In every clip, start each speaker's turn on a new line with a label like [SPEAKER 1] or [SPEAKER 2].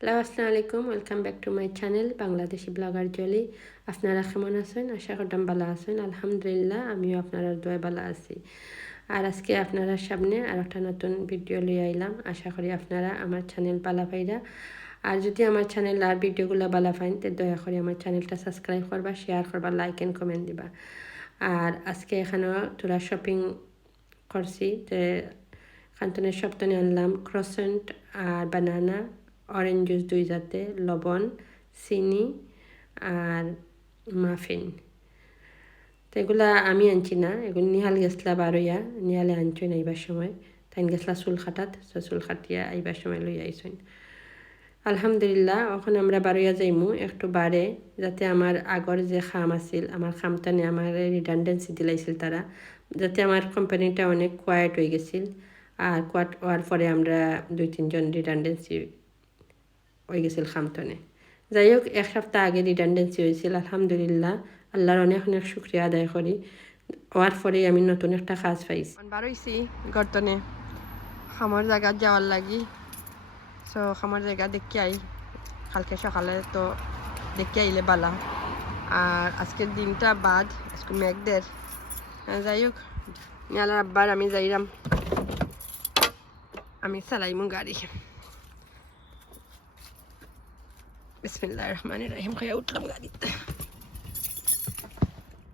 [SPEAKER 1] Hello, আসসালামু আলাইকুম। Welcome back to my channel Bangladeshi blogger Jolly. আপনারা কেমন আছেন? আশা করতাম ভালো আছেন। আলহামদুলিল্লাহ, আমিও আপনারা দোয়া ভালো আছি। আর আজকে আপনারা সামনে আর একটা নতুন ভিডিও লিয়ে আইলাম। আশা করি আপনারা আমার চ্যানেল পালা পাইরা আর যদি আমার চ্যানেল আর ভিডিওগুলো ভালো পাইন তো দয়া করে আমার চ্যানেলটা সাবস্ক্রাইব করবা শেয়ার করবা লাইক অ্যান্ড কমেন্ট দিবা। আর আজকে এখানেও তোরা শপিং করছি। তো কান্তনের সপ্তাহে আনলাম ক্রসেন্ট আর বানানা অরেঞ্জ জুস দুই জাতে, লবণ, চিনি আর মাফিন তো এগুলা আমি আনছি না, এগুলো নিহাল গেছলা বারোয়া নিহালে আনছই না আইবার সময়। তাই গেছলা চুল খাটাত তো চুল খাটিয়া আইবার সময় লই আইসইন আলহামদুলিল্লাহ, এখন আমরা বারোয়া যাইমু, একটু বাড়ে যাতে আমার আগর যে খাম আছিল, আমার খামটানে আমার রিডান্ডেন্সি দিলাইছিল তারা, যাতে আমার কোম্পানিটা অনেক কোয়াইট হয়ে গেছিল। আর কোয়াট হওয়ার পরে আমরা দুই তিনজন রিডান্ডেন্সি হয়ে গেছিল খামতনে যাই হোক এক সপ্তাহ আগে রিডান্ডেন্সি হয়েছিল আলহামদুলিল্লাহ। আল্লাহর অনেক অনেক শুক্রিয়া আদায় করি হওয়ার পরেই আমি নতুন একটা কাজ পাইছি। বারোইছি গর্তনে খামর জায়গা যাওয়ার লাগি। সো খামর জায়গা দেখি আই কালকে সকালে তো দেখি আইলে বালা। আর আজকের দিনটা বাদ, আজকে মেঘদের। যাই হোক নিয়ালার আব্বার আমি যাইরাম। আমি চালাইমু গাড়ি। বিসমিল্লাহ রহমান রহিম খাইয়া উঠলাম গাড়িতে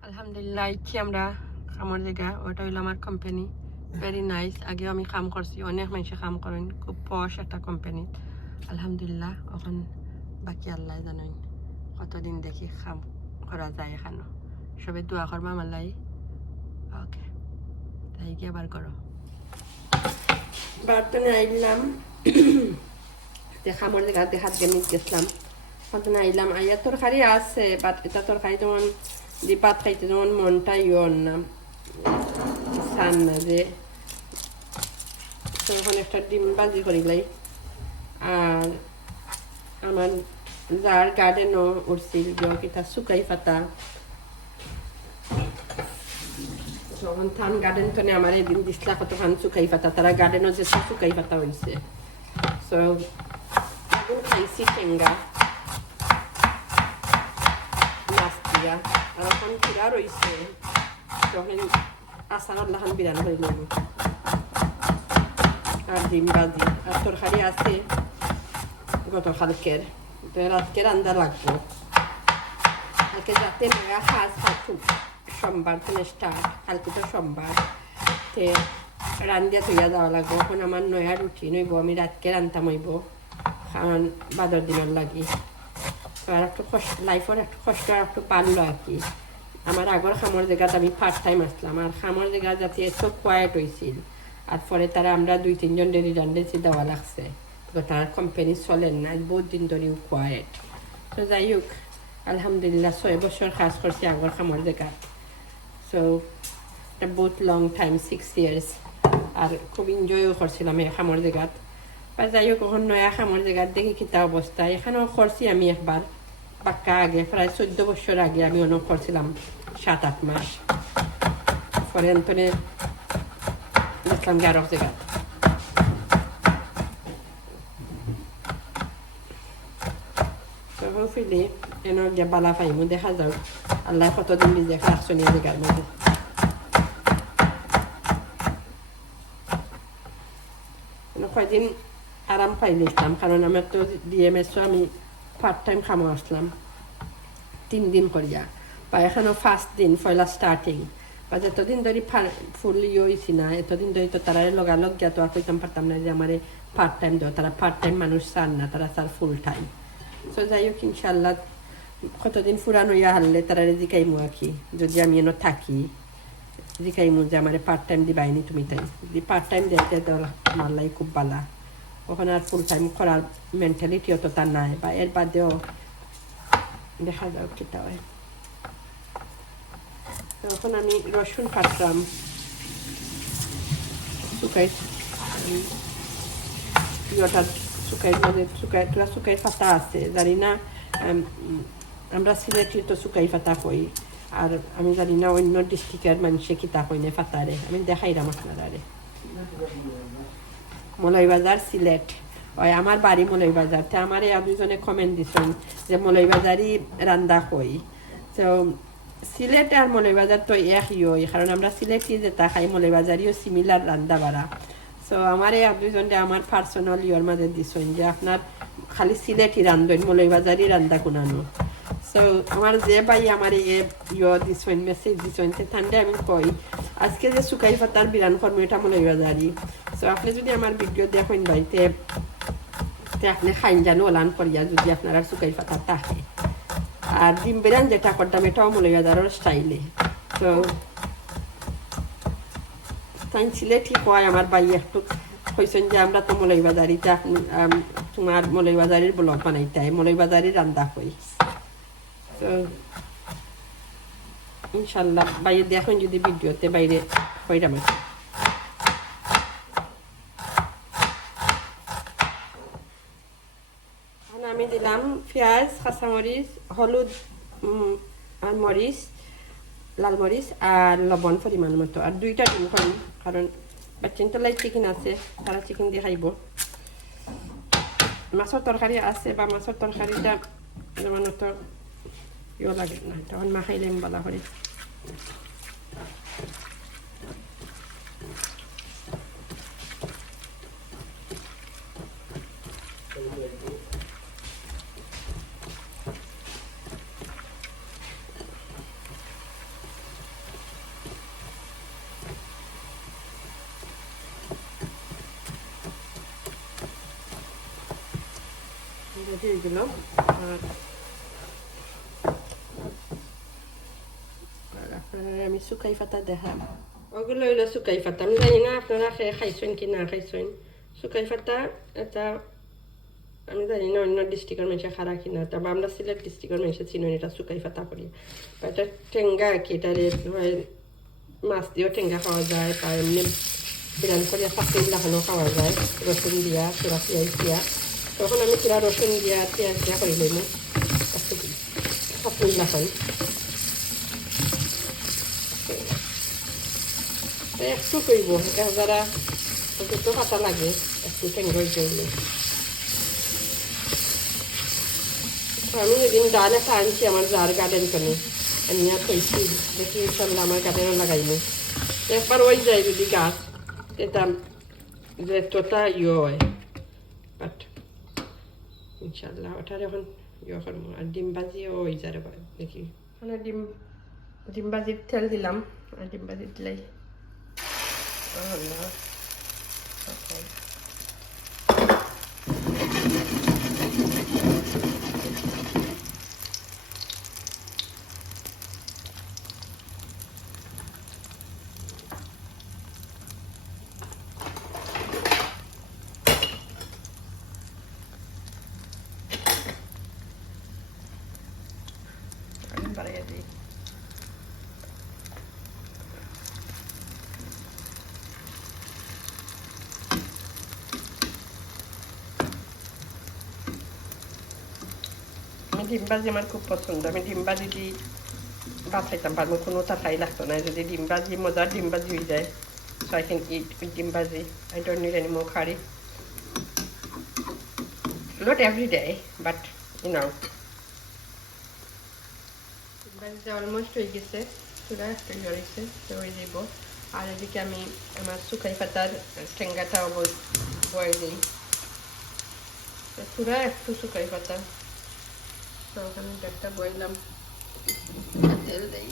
[SPEAKER 1] আলহামদুলিল্লাহ ইচ্ছি আমরা কামর জায়গা। ওটা হইল আমার কোম্পানি ভেরি নাইস আগেও আমি কাম করছি অনেক মানুষে কাম করেন। খুব পশ একটা কোম্পানি আলহামদুলিল্লাহ এখন বাকি আল্লাহ জানেন কতদিন দেখি কাম করা যায় এখানো। সবে দোয়া করবা মালাই ওকে। তাই গিয়ে আবার করো। বার্তনে আইলাম। দেখামর জায়গাতে হাত গেমিত গেছিলাম। বার্তনে আইলাম আইয়া তরকারি আছে বাট এটা তরকারি যেমন যে পাত খাইতে যেমন মনটা ইয়ন না সান না যে তখন একটা ডিম বাজি করিলাই আর আমার যার গার্ডেনও উঠছিল কিটা শুকাই পাতা যখন থান গার্ডেন তো আমার এদিন দিসলা কত খান শুকাই পাতা তারা গার্ডেনও যে শুকাই পাতা হয়েছে সো খাইছি ঠেঙ্গা নাস্তিয়া আর এখন যাতে নয়া সাজ থাকুক সোমবার থেকে স্টার্ট কালকে তো সোমবার তে রান্দিয়া তৈয়া যাওয়া লাগবো এখন আমার নয়া রুটি নইব আমি রাতকে রান্তাম হইব কারণ বাদর দিনের লাগি আর একটু কষ্ট লাইফের একটু কষ্ট আর একটু পারল আর কি। আমার আগর খামর জায়গাত আমি ফার্স্ট টাইম আসলাম। আর খামর জায়গা যাতে এত কোয়াইট হয়েছিল আর পরে তারা আমরা দুই, তিনজন রিডান্ডেন্সি দেওয়া লাগছে। তার কোম্পানি চলেন না বহুত দিন ধরেও কোয়াইট তো যাই হোক, আলহামদুলিল্লাহ ছয় বছর কাজ করছি আগর খামর জায়গাত সো বহুত লং টাইম সিক্স ইয়ার্স আর খুব এনজয়ও করছিলাম এই খামর জায়গাত। বা যাই হোক এখন নয়া খামর জায়গাত দেখি কিতা অবস্থা এখানেও করছি আমি একবার পাক্কা আগে প্রায় চোদ্দ বছর আগে আমি অনেক করছিলাম সাত আট মাস পরে এন্তনে দেখলাম কি আরও জায়গা তখন ফিরে এন গিয়ে বালা পাইমু দেখা যাও আল্লাহ কতদিন নিজে রাখছো নিয়ে জায়গার মধ্যে কয়দিন আরাম পাইলিছিলাম কারণ আমার তো ডিএমএসও আমি পার্ট টাইম খামো আসলাম, তিন দিন করিয়া। বা এখানেও ফার্স্ট দিন, পয়লা স্টার্টিং বা যতদিন ধরে ফুল ইয়ে হয়েছি না, এতদিন ধরে তো তারা লগালগ গিয়া তো আর কইতাম পারতাম না যে আমার পার্ট টাইম দেওয়া তারা পার্ট টাইম মানুষ চান না, তারা চার ফুল টাইম সো যাই হোক ইনশাল্লাহ কতদিন ফুরান হইয়া হারলে তারা জিকাইমু আর কি। যদি আমি এনে থাকি জিকাইমু যে আমার পার্ট টাইম দিবাইনি তুমি তাই। যদি পার্ট টাইম দিতে দেওয়া আমার লাই খুব বালা। ওখানে আর ফুল টাইম করার মেন্টালিটিও তো তার নাই বা এর বাদেও দেখা যাক সেটা হয়। তখন আমি রসুন কাটলাম। শুকাই ইয়েটা শুকাই মানে শুকাই তোরা শুকাই পাতা আছে, জানি না আমরা সিলেটি তো শুকাই পাতা কই, আর আমি জানি না অন্য ডিস্ট্রিক্টের মানুষে কিতা কই না পাতারে, আমি দেখাইলাম আপনারা মলয় বাজার সিলেট। ওই আমার বাড়ি মলই বাজার তে আমার এই দুজনে কমেন্ট দিছেন যে মলই বাজারই রান্দা হই তো সিলেট আর মলই বাজার তো এক ইয় কারণ আমরা সিলেটই যেটা খাই মলই বাজারিও সিমিলার রান্দা বাড়া। সো আমার এই দুজনটা আমার পার্সোনাল ইয়র মাঝে দিছেন যে আপনার খালি সিলেটই রান্ধবেন মলই বাজারই রান্দা কোনানো। সো আমার যে ভাই আমার এ ইয় দিছেন মেসেজ দিছেন, সে ঠান্ডা আমি কই। আজকে যে সুকাই পাতার বিরান কর্ম এটা মলই বাজারি সো আপনি যদি আমার ভিডিও দেখেন বাড়িতে তে আপনি খাইন জানো, ওলান করিয়া যদি আপনারা সুকাই পাতা থাকে। আর ডিম বিরান যেটা করতাম এটাও মলই বাজারের স্টাইলে তো তাই ছিলে ঠিক হয় আমার ভাই একটু কইছেন যে আমরা তো মলই বাজারিতে আপনি- তোমার মলই বাজারির ব্লগ বানাইতে মলই বাজারির রান্দা কই তো ইনশাল্লাহ। বাইরে দেখুন যদি ভিডিওতে বাইরে হইরাম আমি দিলাম পেঁয়াজ, কাঁচামরিচ, হলুদ আর মরিচ, লাল মরিচ আর লবণ পরিমাণ মতো। আর দুইটা ডিম করিম কারণ বাচ্চান তো লাই চিকেন আছে, তারা চিকেন দিয়ে খাইব। মাছের তরকারি আছে বা মাছের তরকারিটা যেমন অত ইয়ে লাগে না তখন মা খাইলাম বলা করে। দিয়ে দিলাম আর আর আপনারা আমি শুকাই পাতা দেখাম ওগুলো হইল শুকাই পাতা আমি জানি না আপনারা খাইছেন কি না খাইছেন শুকাই পাতা এটা আমি জানি না অন্য ডিস্ট্রিক্টের মানুষে খারা কিনা তবে আমরা সিলেট ডিস্ট্রিক্টের মানুষে চিনি এটা শুকাই পাতা করি বা এটা আর কি এটা মাছ দিয়েও টেঙ্গা খাওয়া যায় বা এমনি বিরান করিয়া পাতলি লাগানো খাওয়া যায় রসুন দিয়া পুরা পেঁয়াজ দিয়া তখন আমি পুরা রসুন দিয়া পেঁয়াজ দিয়া করে লইম পাতলি লাগান তো একটু করব যারা দুটো পাতা লাগে একটু টেঙ্গই করলে আমি এদিন ডাল একটা আনছি আমার যার গার্ডেন কানে। আমি আর কইছি, দেখি ইনশাল্লাহ আমার গার্ডেনও লাগাইনি একবার ওই যায় যদি গাছ, এটা যে তোতা ইয়ে হয় বাট ইনশাল্লাহ ওটার এখন ইয়ে করব। আর ডিম ভাজিও ওই যারে দেখি। মানে ডিম ডিম তেল দিলাম, আর ডিম ভাজি দিলাই আল্লাহ Okay. আমি বাড়াইয়া দিই আমি ডিম ভাজি আমার খুব পছন্দ, আমি ডিম ভাজি দিই ভাত খাইতাম পারব কোনো তরকারি লাগতো না, যদি ডিম ভাজি মজার ডিম ভাজি হয়ে যায় can eat with ডিম ভাজি I don't need any more curry. Not every day, but almost হয়ে গেছে, চুলা একটা হয়েছে তো হয়ে যাব। আর এদিকে আমি আমার শুকাই পাতার ঠেঙ্গাটাও বয়ে দিই পুরা একটু শুকাই পাতা। তো ওখানে একটা বইলাম তেল দেই।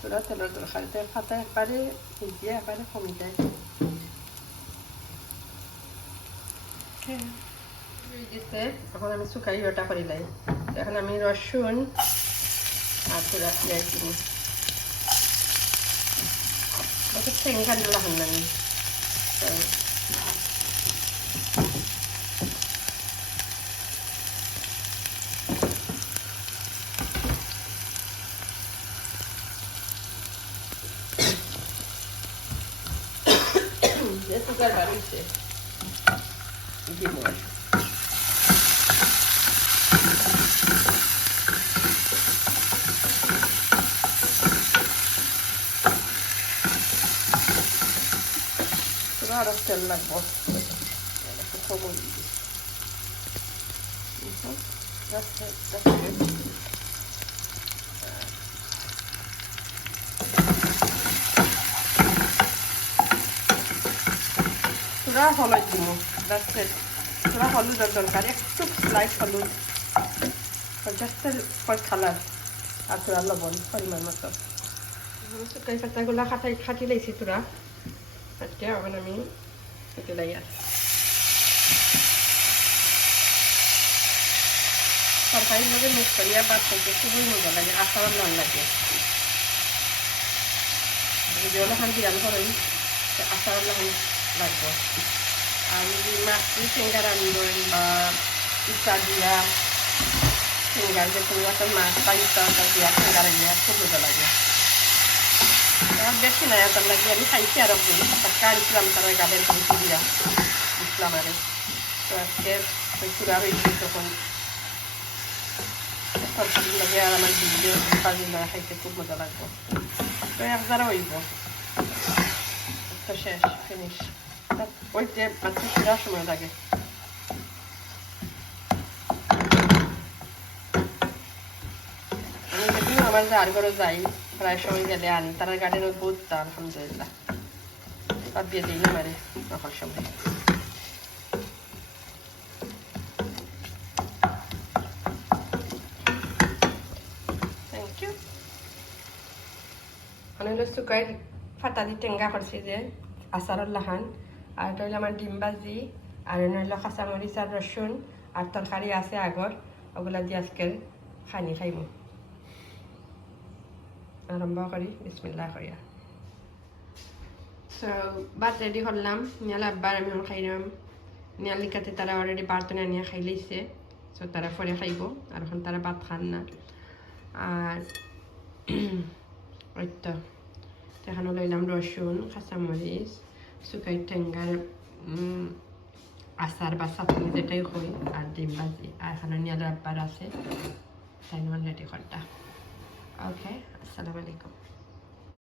[SPEAKER 1] পুরা তেলের দরকার তেল পাতা একবারে ভিজিয়ে একবারে কমে যায়। হয়ে। এখন আমি শুকাই ওটা করিলাই তো এখন আমি রসুন আর পুরা পেঁয়াজ দিব। ওটা ঠেঙ্গা দিলাম না আমি তো যে সুগার বার হয়েছে দিব তোরা আরও তেল লাগবো একটু কমই দিবি Mhm. That's it. That's good. পুরা হলুদ দিব that's it. পুরা হলুদের দরকার। একটু স্লাইট হলুদ। জাস্ট ফর কালার আর তোরা লবণ পরিমাণ মতো। শুকাই পাতাগুলা খাটাই খাটি লাইছি তোরা আজকে এখন আমি কেটে লাই আর। তরকারির লগে মিক্স করিয়া ভাত খাইতে খুবই মজা লাগে আসার নন লাগে। যদি ওলাখান বিরান করেন আসার লহান লাগবো আর যদি মাছটি টেঙ্গা রান্ধবেন বা ইচ্ছা দিয়া টেঙ্গার যে কোনো একটা মাছ বা ইচ্ছা দিয়া টেঙ্গা রান্না খুব মজা লাগে আর বেশি নাই তার লাগে আমি খাইছি আর একদিন টাকা আনছিলাম তারা গাবের কিছু দিয়া বুঝলাম আরে তো আজকে ওই চূড়া রয়েছে তখন তরকারি লাগে আর আমার ভিডিও তরকারি লাগে খাইতে খুব মজা লাগবে তো এক দ্বারা হইব তো শেষ ওই যে মাত্র ফেরার সময় লাগে আমি যদিও আমার যার ঘরে যাই, প্রায় সময় গেলে আনি তারা গার্ডেনের বহুত দাম আলহামদুলিল্লাহ বাদ দিয়ে দিই না মারে রাখার সময়। ফাটা দি টেঙ্গা করছি যে আচারের লাহান আর এটা হইল আমার ডিম ভাজি আর এটা হইল কাঁচামরিচ আর রসুন আর তরকারি আছে আগর ওগুলা দিয়ে আজকের খানি খাইব আরম্ভ করি বিসমিল্লাহ করিয়া সো ভাত রেডি করলাম নিয়াল আব্বার আমি খাইলাম নিয়ালি কাতে তারা অলরেডি বার্তনে নিয়ে খাই লাইছে সো তারা পরে খাইব আর এখন তারা ভাত খান না। আর ওই তো এখানে লইলাম রসুন কাঁচামরিচ শুকাই টেঙ্গার আচার বা চাটনি যেটাই হই আর ডিম ভাজি, আর এখানে আব্বার আছে, তাই রেডি করটা ওকে আসসালামু আলাইকুম।